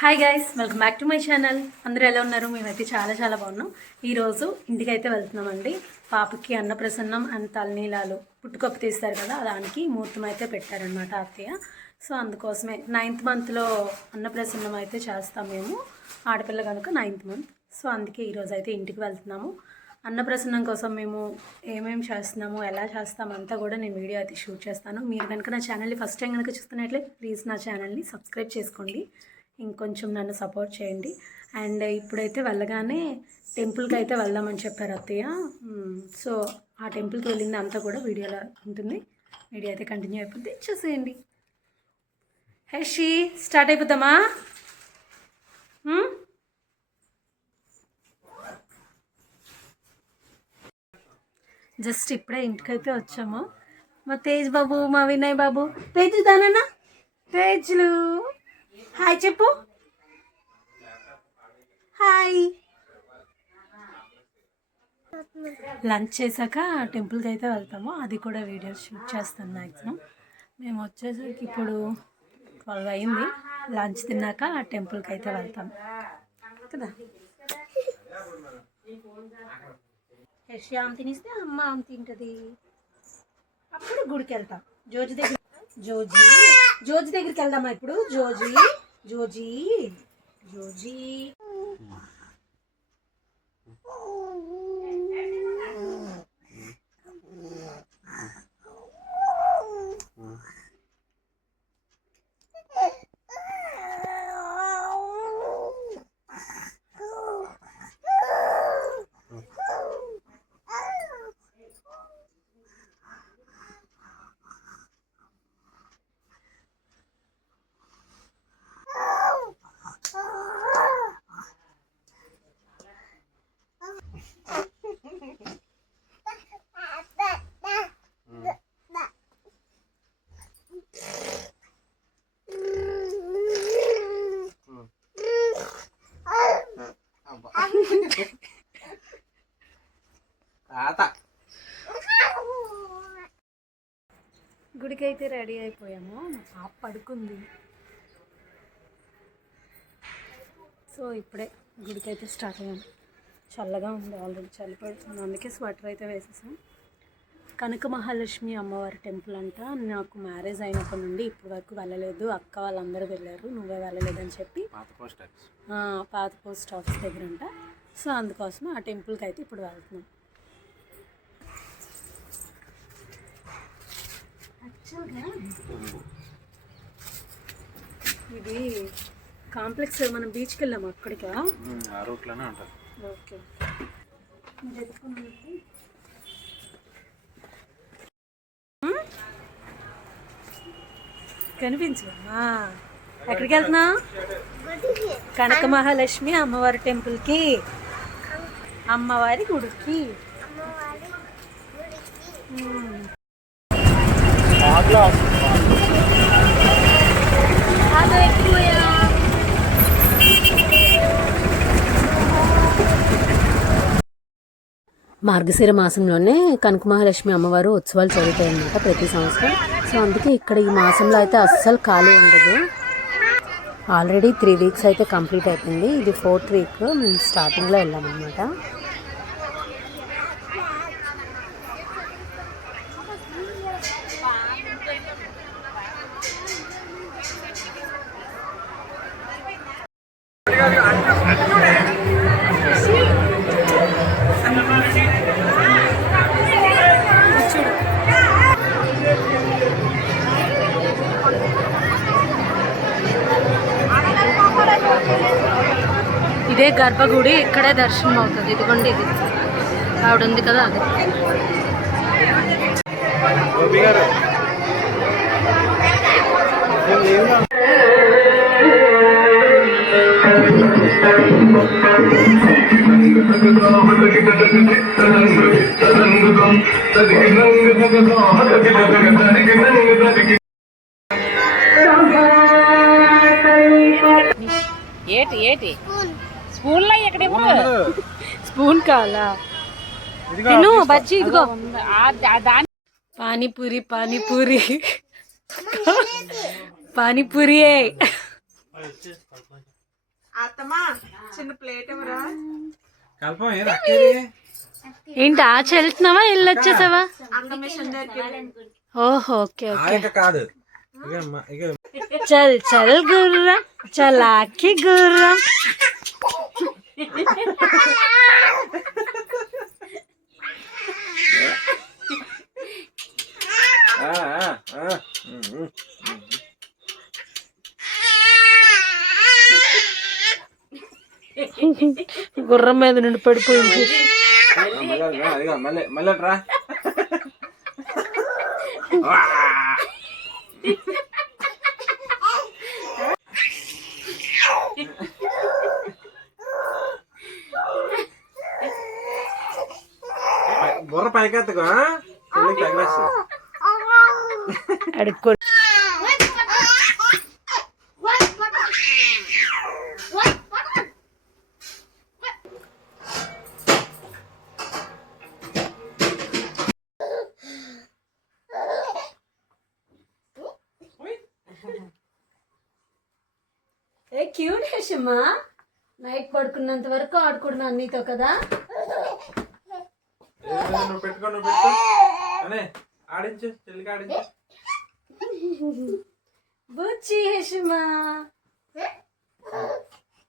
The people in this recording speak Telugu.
Hi guys welcome back to my channel అందరూ ఎలా ఉన్నారు? మేమైతే చాలా చాలా బాగున్నాం. ఈరోజు ఇంటికైతే వెళ్తున్నామండి. పాపకి అన్నప్రసన్నం అండ్ తలనీలాలు పుట్టుకప్పు తీస్తారు కదా దానికి ముహూర్తం అయితే పెట్టారనమాట అత్తయ్య సో అందుకోసమే నైన్త్ మంత్లో అన్నప్రసన్నం అయితే చేస్తాం మేము. ఆడపిల్ల కనుక నైన్త్ మంత్ సో అందుకే ఈరోజు అయితే ఇంటికి వెళ్తున్నాము. అన్నప్రసన్నం కోసం మేము ఏమేమి చేస్తున్నాము ఎలా చేస్తామంతా కూడా నేను వీడియో అయితే షూట్ చేస్తాను. మీరు కనుక నా ఛానల్ని ఫస్ట్ టైం కనుక చూస్తున్నట్లే ప్లీజ్ నా ఛానల్ని సబ్స్క్రైబ్ చేసుకోండి. ఇంకొంచెం నన్ను సపోర్ట్ చేయండి. అండ్ ఇప్పుడైతే వెళ్ళగానే టెంపుల్కి అయితే వెళ్దామని చెప్పారు అత్తయ్య. సో ఆ టెంపుల్కి వెళ్ళింది అంతా కూడా వీడియోలో ఉంటుంది. వీడియో అయితే కంటిన్యూ అయిపోద్ది. చూసేయండి. హెషి స్టార్ట్ అయిపోద్దామా జస్ట్ ఇప్పుడే ఇంటికైతే వచ్చాము. మా తేజ్ బాబు మా వినయ్ బాబు. తేజ్ దానన్నా? తేజ్లు. హాయ్ చెప్పు. హాయ్. లంచ్ చేశాక టెంపుల్కి అయితే వెళ్తాము. అది కూడా వీడియో షూట్ చేస్తాను మ్యాక్సిమం మేము వచ్చేసరికి ఇప్పుడు ట్వెల్వ్ అయింది. లంచ్ తిన్నాక టెంపుల్కి అయితే వెళ్తాం కదా? యశ్ ఆమె తినిస్తే అమ్మ ఆమె తింటది. అప్పుడు గుడికి వెళ్తాం. జోజి దగ్గర జోజి. జోజి దగ్గరికి వెళ్దామా ఇప్పుడు? జోజి. జోజి జోజి తాత. గుడికి అయితే రెడీ అయిపోయాము. మా పాప పడుకుంది. సో ఇప్పుడే గుడికి అయితే స్టార్ట్ అయ్యాము. చల్లగా ఉంది ఆల్రెడీ చలి పడుతుంది అందుకే స్వెటర్ అయితే వేసేసాం. కనక మహాలక్ష్మి అమ్మవారి టెంపుల్ అంట. నాకు మ్యారేజ్ అయినప్పటి నుండి ఇప్పటి వరకు వెళ్ళలేదు. అక్క వాళ్ళందరూ వెళ్ళారు. నువ్వే వెళ్ళలేదని చెప్పి. పాత పోస్ట్ ఆఫీస్. ఆ, పాత పోస్ట్ ఆఫీస్ దగ్గర అంట. సో అందుకోసం ఆ టెంపుల్కి అయితే ఇప్పుడు వెళ్తున్నాం. ఇది కాంప్లెక్స్ మనం బీచ్కి వెళ్ళాము అక్కడికా? ఆ రూట్లోనే ఉంటుంది ఓకే. కనిపించమ్మా ఎక్కడికి వెళ్తున్నావు కనక మహాలక్ష్మి అమ్మవారి టెంపుల్కి అమ్మవారి గుడికి. మ్మ్. అదో ఎక్కువయా మార్గశిర మాసంలోనే కనక మహాలక్ష్మి అమ్మవారు ఉత్సవాలు జరుగుతాయి అన్నమాట ప్రతి సంవత్సరం. సో అందుకే ఇక్కడ ఈ మాసంలో అయితే అస్సలు ఖాళీ ఉండదు. ఆల్రెడీ త్రీ వీక్స్ అయితే కంప్లీట్ అయిపోయింది. ఇది ఫోర్త్ వీక్ మేము స్టార్టింగ్లో వెళ్ళామన్నమాట. ఇదే గర్భగుడి ఇక్కడే దర్శనం అవుతుంది. ఇదిగోండి ఇది. ఆవిడ ఉంది కదా అది. ఏటి ఏటి? స్పూన్లో ఎక్కడ స్పూన్ కావాలా? తిను బజ్జి ఇదిగో. దాని పానీపూరి పానీపూరి. పానీపూరి చిన్న ప్లేట్ ఏంటి ఆచి వెళ్తున్నావా ఇల్లు వచ్చేసావా? ఓహో ఓకే ఆ ఓకే. కాదు. చల్ చల్ గుర్రం చలాకి గుర్రం. ఆ, ఆ, ఆ. గుర్రం మీద నుండి పడిపోయింది. ఆ, చెల్లికి అడుక్కో. ఏ క్యూట్ హేషమ్మా? నైట్ పడుకున్నంత వరకు ఆడుకున్నాను నీతో కదా? ఏదో నువ్వు పెట్టుకో నువ్వు పెట్టుకో. అనే ఆడించు చెల్లికి ఆడించు. బుచ్చి హేషమ్మా